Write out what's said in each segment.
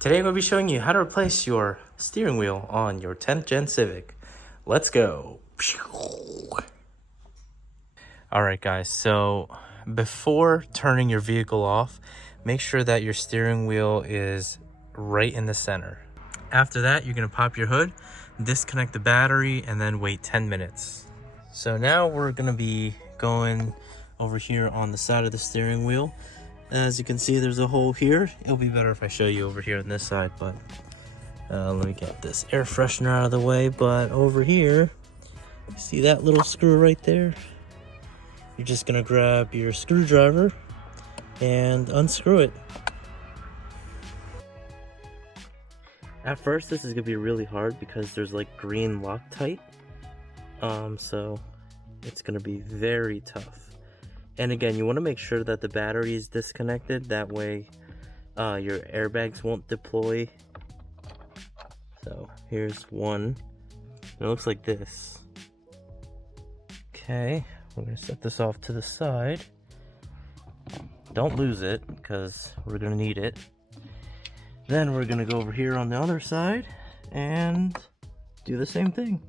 Today I'm going to be showing you how to replace your steering wheel on your 10th gen Civic. Let's go. Alright guys, so before turning your vehicle off, make sure that your steering wheel is right in the center. After that, you're going to pop your hood, disconnect the battery, and then wait 10 minutes. So now we're going to be going over here on the side of the steering wheel. As you can see, there's a hole here. It'll be better if I show you over here on this side, but let me get this air freshener out of the way. But over here, see that little screw right there? You're just gonna grab your screwdriver and unscrew it. At first, this is gonna be really hard because there's like green Loctite. So it's gonna be very tough. And again, you want to make sure that the battery is disconnected. That way your airbags won't deploy. So here's one. It looks like this. Okay, we're going to set this off to the side. Don't lose it because we're going to need it. Then we're going to go over here on the other side and do the same thing.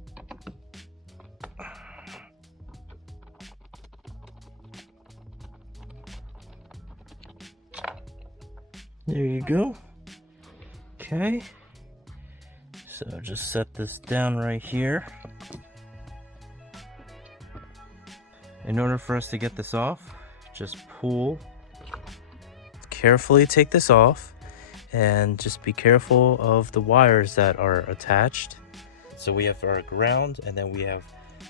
There you go. Okay. So just set this down right here. In order for us to get this off, just pull. Carefully take this off and just be careful of the wires that are attached. So we have our ground and then we have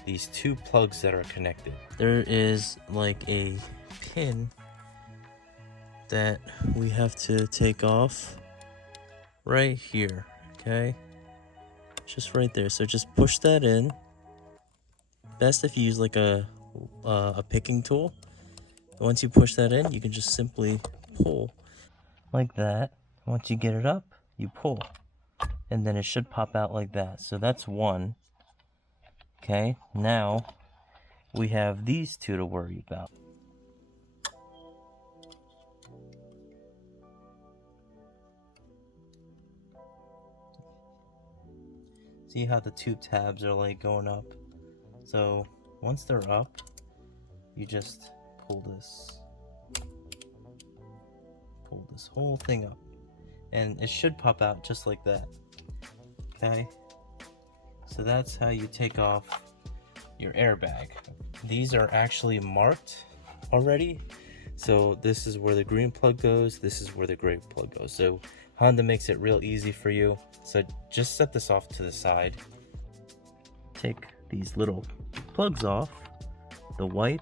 these two plugs that are connected. There is like a pin that we have to take off right here, okay? Just right there. So just push that in. Best if you use like a picking tool. Once you push that in, you can just simply pull like that. Once you get it up, you pull, and then it should pop out like that. So that's one. Okay, now we have these two to worry about. See how the two tabs are like going up? So once they're up, you just pull this whole thing up, and it should pop out just like that. Okay, so that's how you take off your airbag. These are actually marked already. So this is where the green plug goes, this is where the gray plug goes. So Honda makes it real easy for you. So just set this off to the side. Take these little plugs off, the white.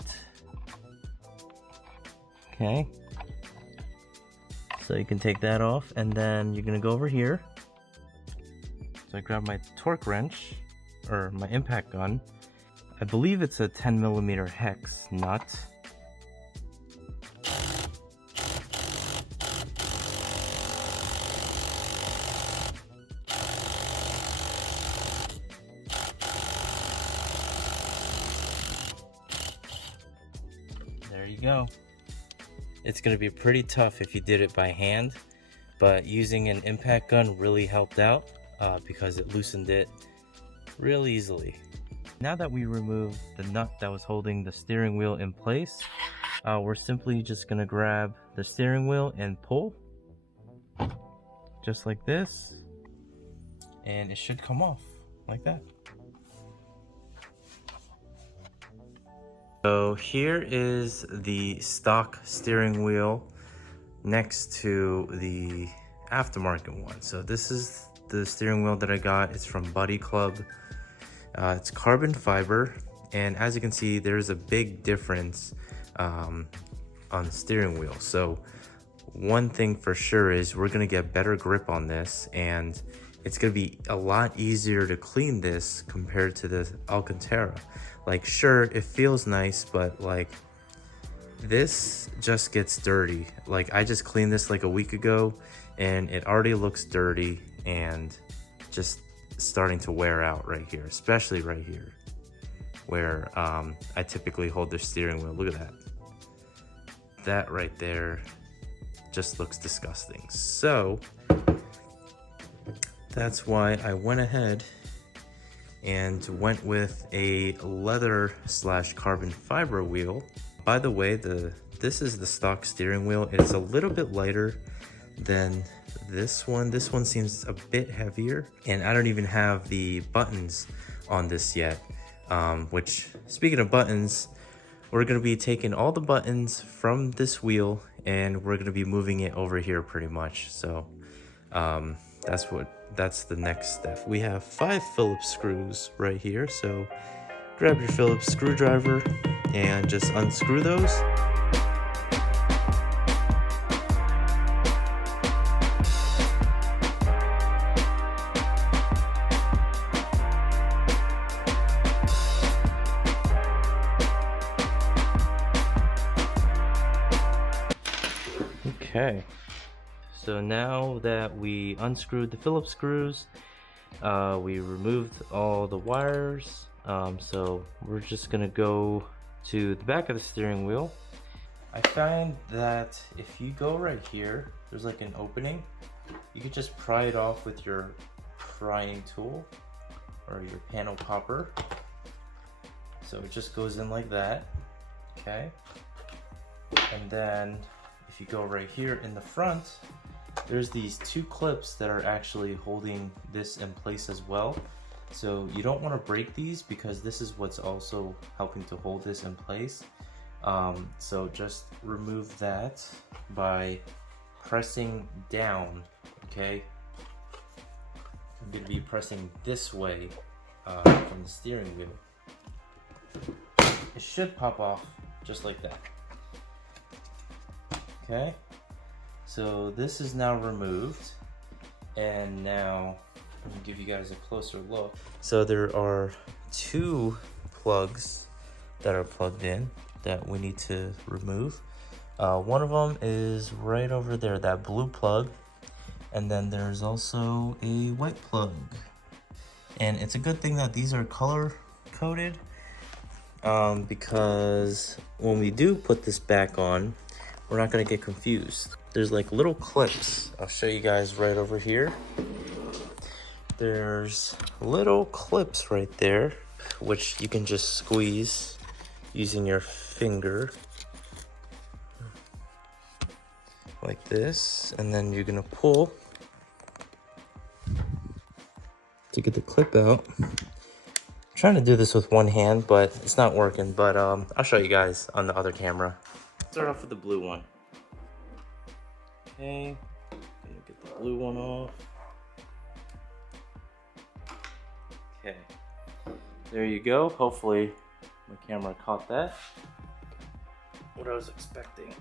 Okay. So you can take that off, and then you're gonna go over here. So I grab my torque wrench, or my impact gun. I believe it's a 10mm hex nut. There you go. It's going to be pretty tough if you did it by hand, but using an impact gun really helped out because it loosened it real easily. Now that we removed the nut that was holding the steering wheel in place, we're simply just going to grab the steering wheel and pull just like this, and it should come off like that. So here is the stock steering wheel next to the aftermarket one. So this is the steering wheel that I got. It's from Buddy Club. It's carbon fiber, and as you can see, there's a big difference on the steering wheel. So one thing for sure is we're gonna get better grip on this, and it's gonna be a lot easier to clean this compared to the Alcantara. Like, sure, it feels nice, but like this just gets dirty. Like, I just cleaned this like a week ago and it already looks dirty and just starting to wear out right here, especially right here where I typically hold the steering wheel. Look at that. That right there just looks disgusting. So that's why I went ahead and went with a leather / carbon fiber wheel. By the way, this is the stock steering wheel. It's a little bit lighter than this one. This one seems a bit heavier, and I don't even have the buttons on this yet. Which, speaking of buttons, we're gonna be taking all the buttons from this wheel and we're gonna be moving it over here pretty much. So that's the next step. We have 5 Phillips screws right here, so grab your Phillips screwdriver and just unscrew those. Okay, so now that we unscrewed the Phillips screws, we removed all the wires, so we're just gonna go to the back of the steering wheel. I find that if you go right here, there's like an opening. You could just pry it off with your prying tool or your panel popper. So it just goes in like that, okay? And then if you go right here in the front, there's these 2 clips that are actually holding this in place as well. So you don't want to break these because this is what's also helping to hold this in place. So just remove that by pressing down, okay? I'm going to be pressing this way from the steering wheel. It should pop off just like that. Okay, so this is now removed, and now I'm gonna give you guys a closer look. So there are 2 plugs that are plugged in that we need to remove. One of them is right over there, that blue plug, and then there's also a white plug. And it's a good thing that these are color coded, because when we do put this back on, we're not gonna get confused. There's like little clips. I'll show you guys right over here. There's little clips right there, which you can just squeeze using your finger. Like this, and then you're gonna pull to get the clip out. I'm trying to do this with one hand, but it's not working, but I'll show you guys on the other camera. Start off with the blue one. Okay, gonna get the blue one off. Okay, there you go. Hopefully my camera caught that. What I was expecting.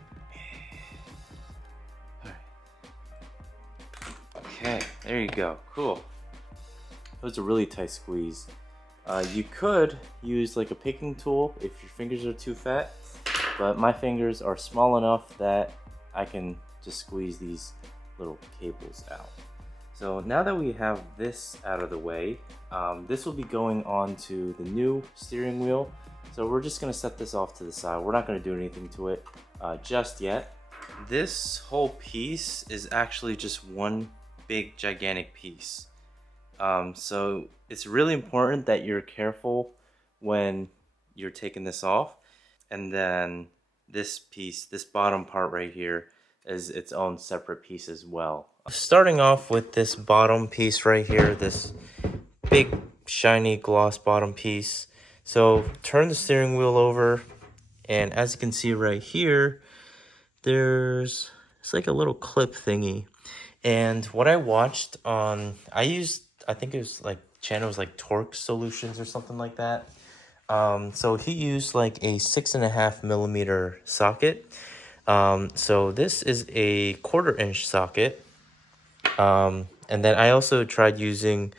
Okay, there you go. Cool. That was a really tight squeeze. You could use like a picking tool if your fingers are too fat, but my fingers are small enough that I can just squeeze these little cables out. So now that we have this out of the way, this will be going on to the new steering wheel. So we're just gonna set this off to the side. We're not gonna do anything to it just yet. This whole piece is actually just one big gigantic piece. So it's really important that you're careful when you're taking this off. And then this piece, this bottom part right here, is its own separate piece as well. Starting off with this bottom piece right here, this big shiny gloss bottom piece. So turn the steering wheel over, and as you can see right here, it's like a little clip thingy. And what I watched on, I think it was like channels like Torque Solutions or something like that. So he used like a 6.5 millimeter socket. So this is a 1/4 inch socket. And then I also tried using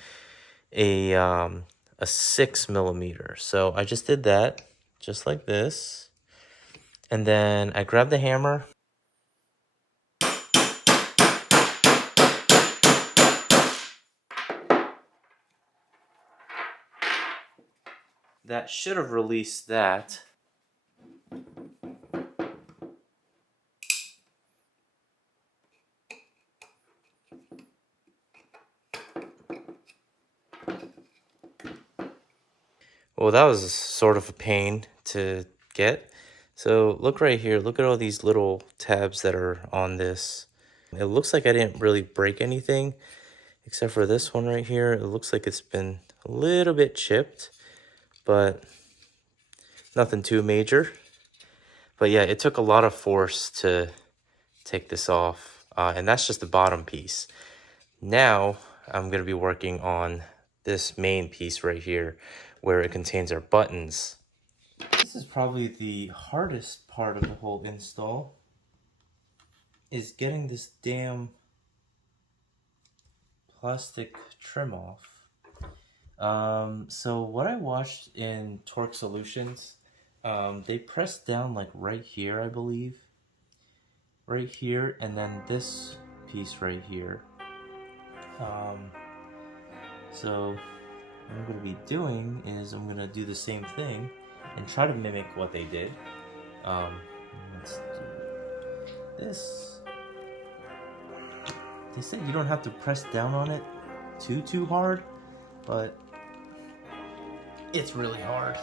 a 6 millimeter. So I just did that, just like this. And then I grabbed the hammer. That should have released that. Well, that was sort of a pain to get. So look right here, look at all these little tabs that are on this. It looks like I didn't really break anything except for this one right here. It looks like it's been a little bit chipped, but nothing too major. But yeah, it took a lot of force to take this off. And that's just the bottom piece. Now I'm gonna be working on this main piece right here where it contains our buttons. This is probably the hardest part of the whole install, is getting this damn plastic trim off. So what I watched in Torque Solutions, they pressed down like right here, I believe. Right here, and then this piece right here. So what I'm going to be doing is I'm going to do the same thing and try to mimic what they did. Let's do this. They said you don't have to press down on it too hard, but it's really hard.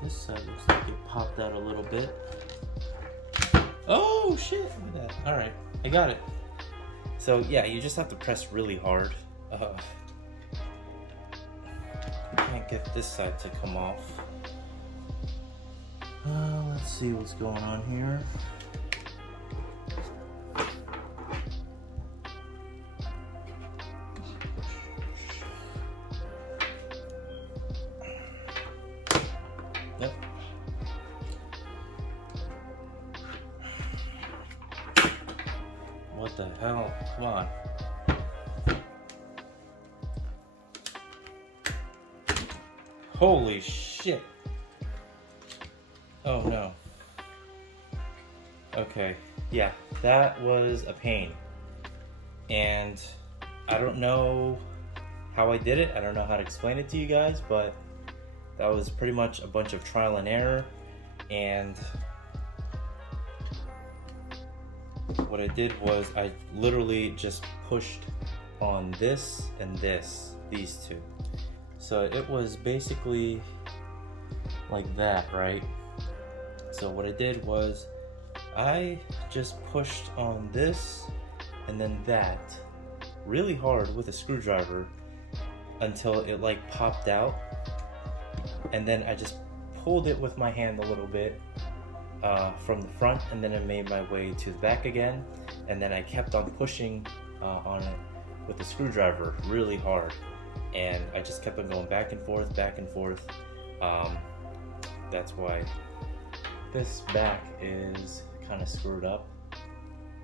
This side looks like it popped out a little bit. Oh shit, look at that. Alright, I got it. So yeah, you just have to press really hard. Can't get this side to come off. Let's see what's going on here. Yep. What the hell? Come on. Holy shit. Oh no. Okay, yeah, that was a pain. And I don't know how I did it. I don't know how to explain it to you guys, but that was pretty much a bunch of trial and error. And what I did was I literally just pushed on this and this, these two. So it was basically like that, right? So what I did was I just pushed on this and then that really hard with a screwdriver until it like popped out. And then I just pulled it with my hand a little bit from the front, and then I made my way to the back again. And then I kept on pushing on it with the screwdriver really hard. And I just kept on going back and forth, back and forth. That's why this back is kind of screwed up.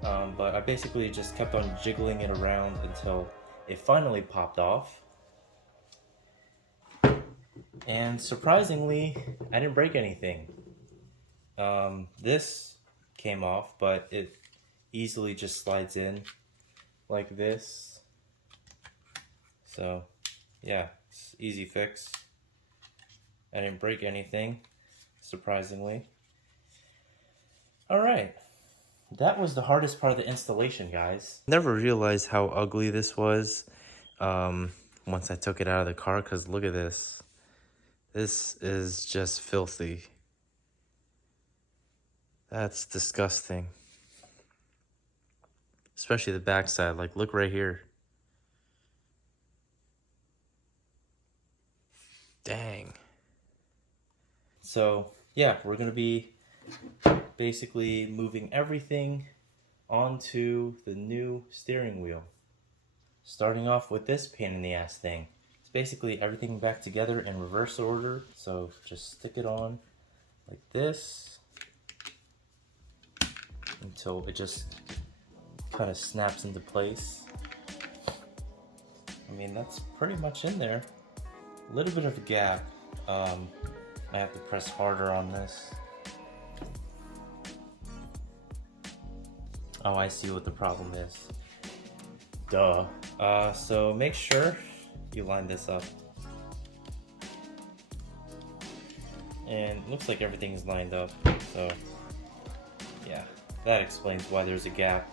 But I basically just kept on jiggling it around until it finally popped off. And surprisingly, I didn't break anything. This came off, but it easily just slides in like this. So yeah, it's easy fix. I didn't break anything, surprisingly. Alright, that was the hardest part of the installation, guys. Never realized how ugly this was once I took it out of the car, because look at this. This is just filthy. That's disgusting. Especially the backside, like look right here. Dang. So yeah, we're gonna be basically moving everything onto the new steering wheel. Starting off with this pain in the ass thing. It's basically everything back together in reverse order. So just stick it on like this until it just kind of snaps into place. I mean, that's pretty much in there. A little bit of a gap. I have to press harder on this. Oh, I see what the problem is. Duh. So make sure you line this up. And it looks like everything's lined up. So yeah, that explains why there's a gap.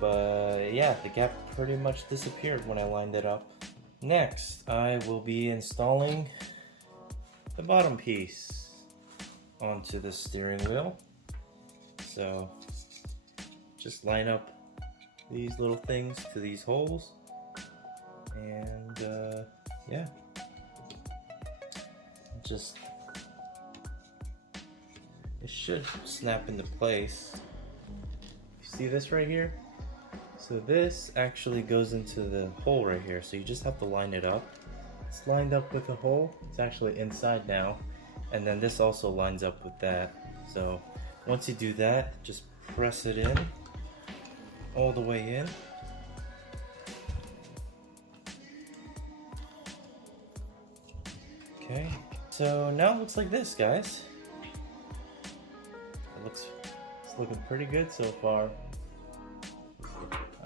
But yeah, the gap pretty much disappeared when I lined it up. Next, I will be installing the bottom piece onto the steering wheel. So just line up these little things to these holes, and yeah, just it should snap into place. You see this right here? So this actually goes into the hole right here, so you just have to line it up. It's lined up with the hole. It's actually inside now, and then this also lines up with that. So once you do that, just press it in all the way in. Okay, so now it looks like this, guys. It's looking pretty good so far.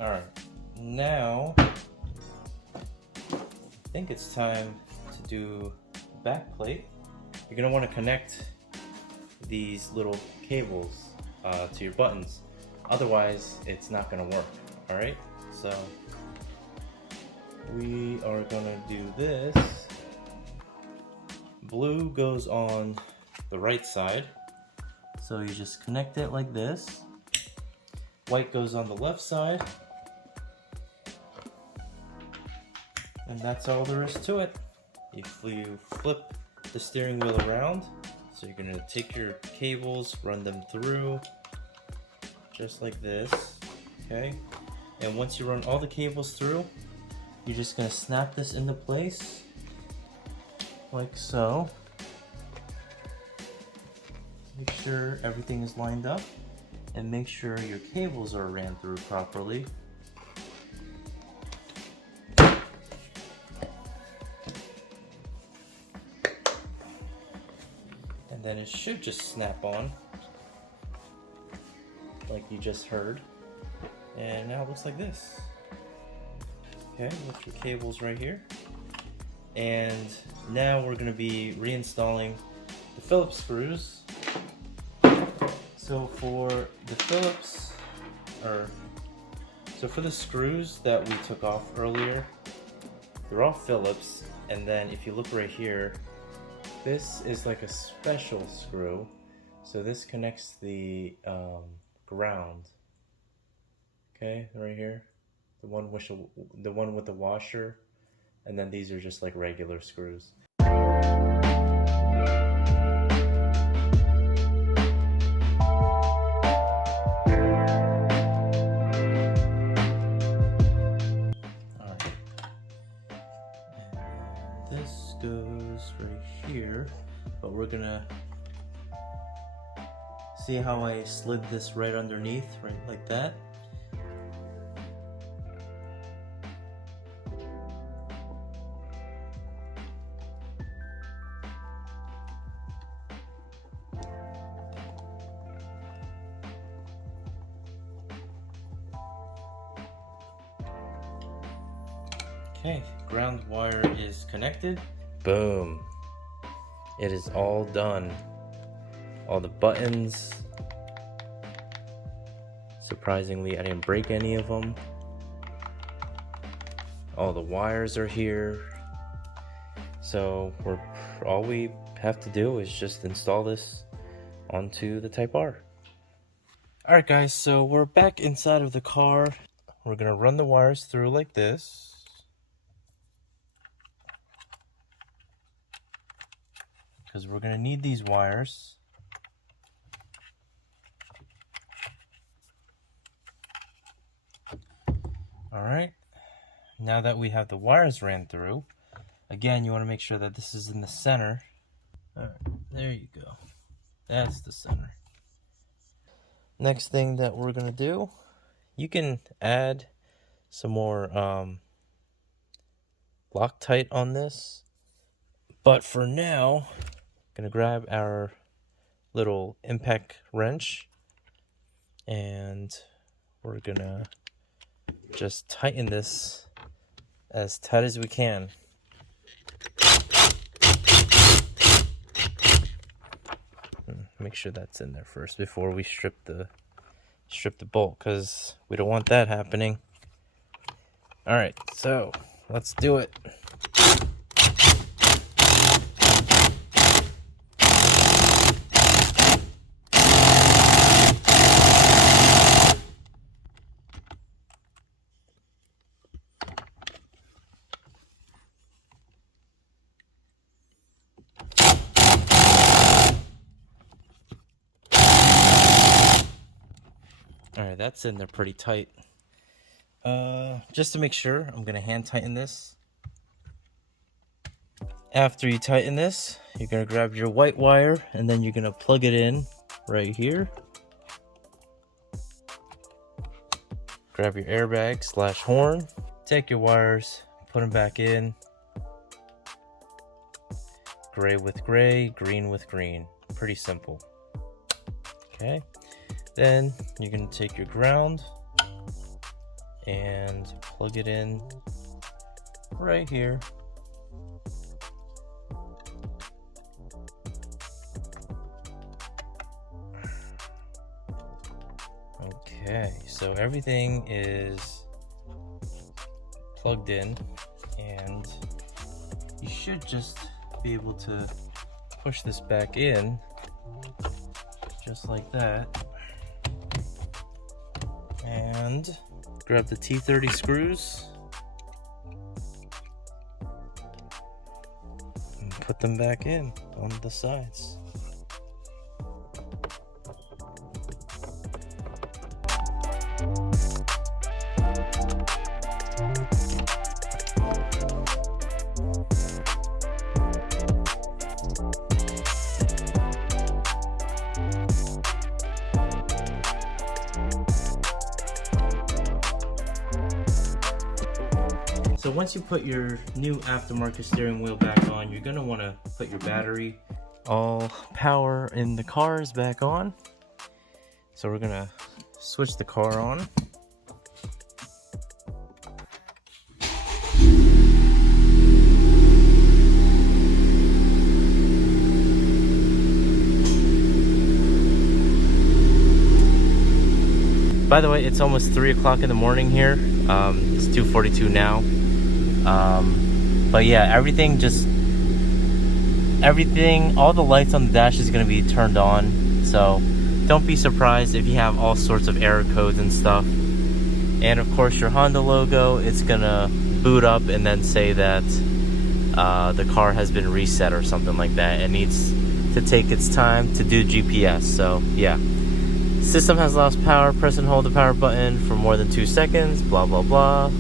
Alright, now I think it's time to do back plate. You're going to want to connect these little cables to your buttons. Otherwise, it's not going to work. Alright, so we are going to do this. Blue goes on the right side. So you just connect it like this. White goes on the left side. And that's all there is to it. If you flip the steering wheel around, so you're gonna take your cables, run them through, just like this, okay? And once you run all the cables through, you're just gonna snap this into place, like so. Make sure everything is lined up, and make sure your cables are ran through properly. And then it should just snap on, like you just heard. And now it looks like this. Okay, with your cables right here. And now we're going to be reinstalling the Phillips screws. So for the Phillips, so for the screws that we took off earlier, they're all Phillips. And then if you look right here, this is like a special screw. So this connects the ground. Okay, right here, the one with the washer, and then these are just like regular screws. This goes right here, but we're gonna see how I slid this right underneath, right like that. Okay, ground wire is connected. Boom. It is all done. All the buttons. Surprisingly, I didn't break any of them. All the wires are here. So all we have to do is just install this onto the Type R. Alright guys, so we're back inside of the car. We're gonna run the wires through like this. Because we're going to need these wires. Alright, now that we have the wires ran through, again you want to make sure that this is in the center. Alright, there you go. That's the center. Next thing that we're going to do You can add some more Loctite on this, but for now, I'm gonna grab our little impact wrench and we're gonna just tighten this as tight as we can. Make sure that's in there first before we strip the bolt, because we don't want that happening. All right, so let's do it. All right, that's in there pretty tight. Just to make sure, I'm gonna hand tighten this. After you tighten this, you're gonna grab your white wire and then you're gonna plug it in right here. Grab your airbag / horn. Take your wires, put them back in. Gray with gray, green with green. Pretty simple. Okay. Then you're gonna take your ground and plug it in right here. Okay, so everything is plugged in and you should just be able to push this back in just like that. And grab the T30 screws and put them back in on the sides. So once you put your new aftermarket steering wheel back on, you're gonna wanna put your battery, all power in the car is back on. So we're gonna switch the car on. By the way, it's almost 3 o'clock in the morning here. It's 2:42 now. But yeah, all the lights on the dash is going to be turned on. So don't be surprised if you have all sorts of error codes and stuff. And of course your Honda logo, it's going to boot up and then say that the car has been reset or something like that. It needs to take its time to do GPS. So yeah. System has lost power. Press and hold the power button for more than 2 seconds. Blah, blah, blah.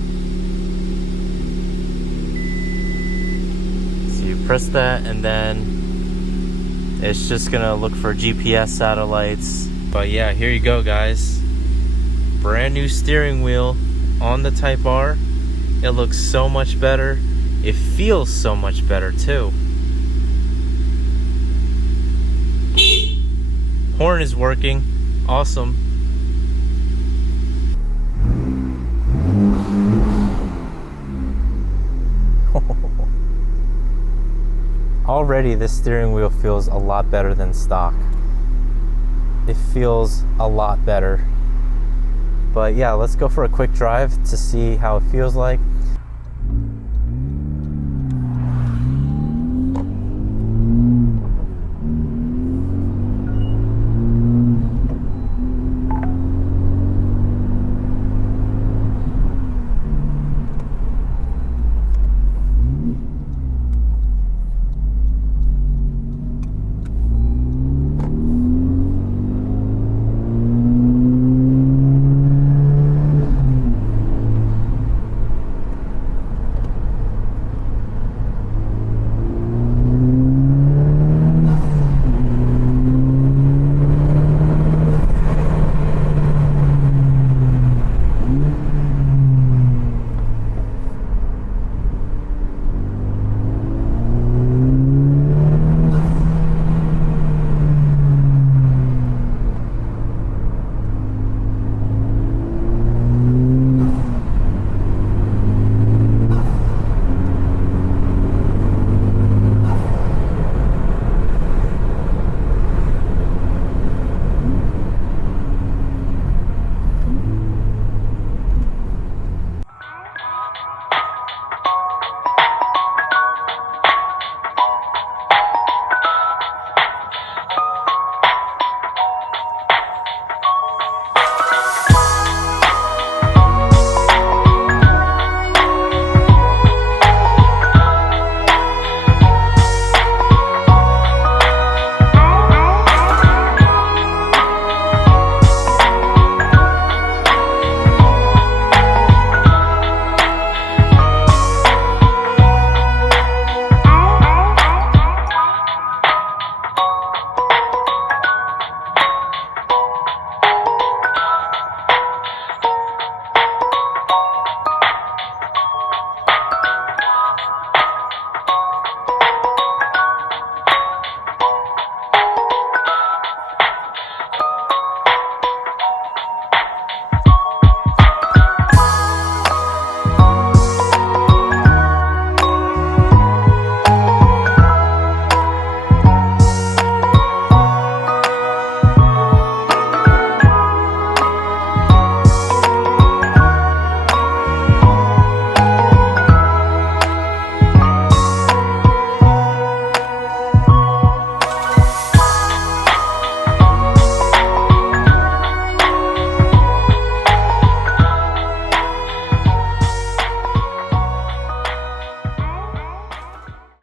So you press that and then it's just gonna look for GPS satellites. But yeah, here you go, guys. Brand new steering wheel on the Type R. It looks so much better. It feels so much better too. Horn is working. Awesome. Already this steering wheel feels a lot better than stock. It feels a lot better. But yeah, let's go for a quick drive to see how it feels like.